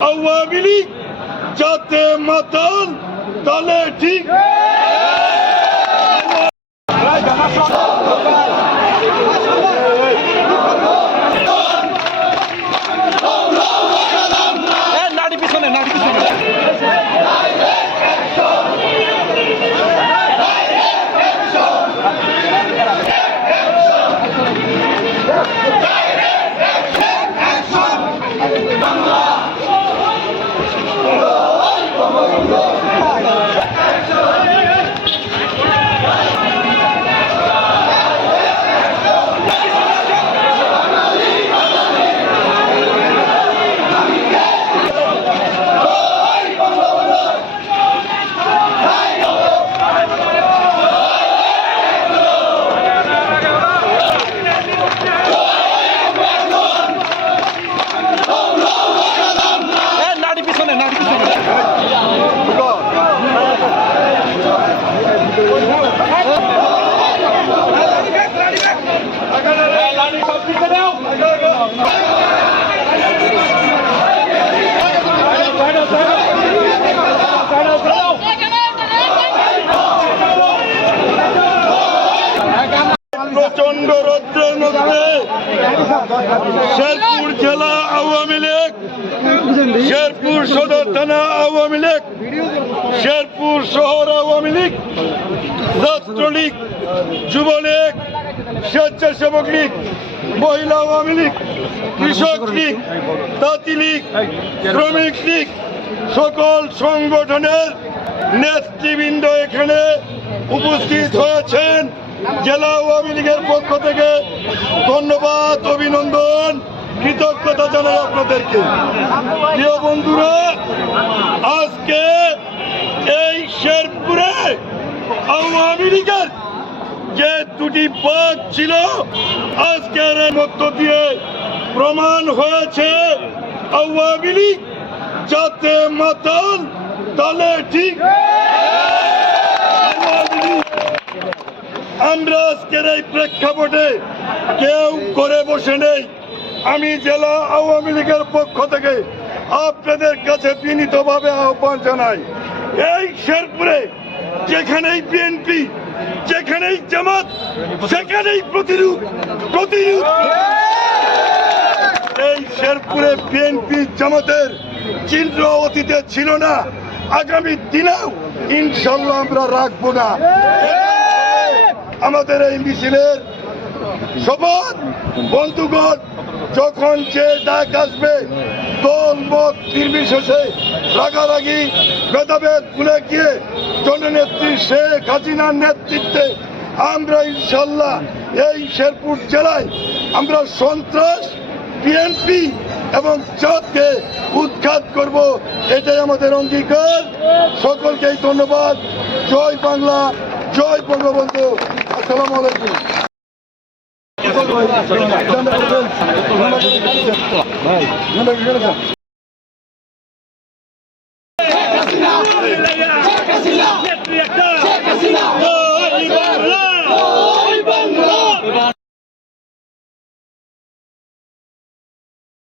আওয়ামী লীগ যাতে মাতাল তালে ঠিক। প্রচণ্ড রৌদ্রের মধ্যে শেরপুর জেলা আওয়ামী লীগ, শেরপুর সদর থানা আওয়ামী লীগ, শেরপুর শহর আওয়ামী লীগ ছাত্রলীগ যুবলীগ স্বেচ্ছাসেবক লীগ, মহিলা আওয়ামী লীগ, কৃষক লীগ, তাঁতি লীগ, শ্রমিক লীগ, সকল সংগঠনের নেতৃবৃন্দ এখানে উপস্থিত হয়েছেন। জেলা আওয়ামী লীগের পক্ষ থেকে ধন্যবাদ, অভিনন্দন, কৃতজ্ঞতা জানাই আপনাদেরকে। প্রিয় বন্ধুরা, আজকে এই শেরপুরে আওয়ামী লীগের যে দুটি পদ ছিল, আজকের মধ্য দিয়ে প্রমাণ হয়েছে, আওয়ামী লীগ যাতে মাতাল তাহলে ঠিক আওয়ামী লীগ আমরা আজকের এই প্রেক্ষাপটে কেউ করে বসে নেই। আমি জেলা আওয়ামী লীগের পক্ষ থেকে আপনাদের কাছে বিনীতভাবে আহ্বান জানাই। এই শেরপুরে যেখানেই বিএনপি যেখানেই জামাত, সেখানেই প্রতিরূপ প্রতিরোধ। এই শেরপুরে বিএনপি জামাতের চিহ্ন অতীতে ছিল না। আগামী দিনেও ইনশাল্লাহ আমরা রাখব না। আমাদের এই মিছিলের শপথ। বন্ধুগণ, যখন যে ডাক আসবে, দল, মত নির্বিশেষে রাগারাগি ভেদাভেদ ভুলে গিয়ে জননেত্রী শেখ হাসিনার নেতৃত্বে আমরা ইনশাল্লাহ এই শেরপুর জেলায় আমরা সন্ত্রাস, বিএনপি এবং জাতকে উৎখাত করব, এটাই আমাদের অঙ্গীকার। সকলকেই ধন্যবাদ। জয় বাংলা, জয় বঙ্গবন্ধু। আসসালামু আলাইকুম। শেখ হাসিনা! শেখ হাসিনা!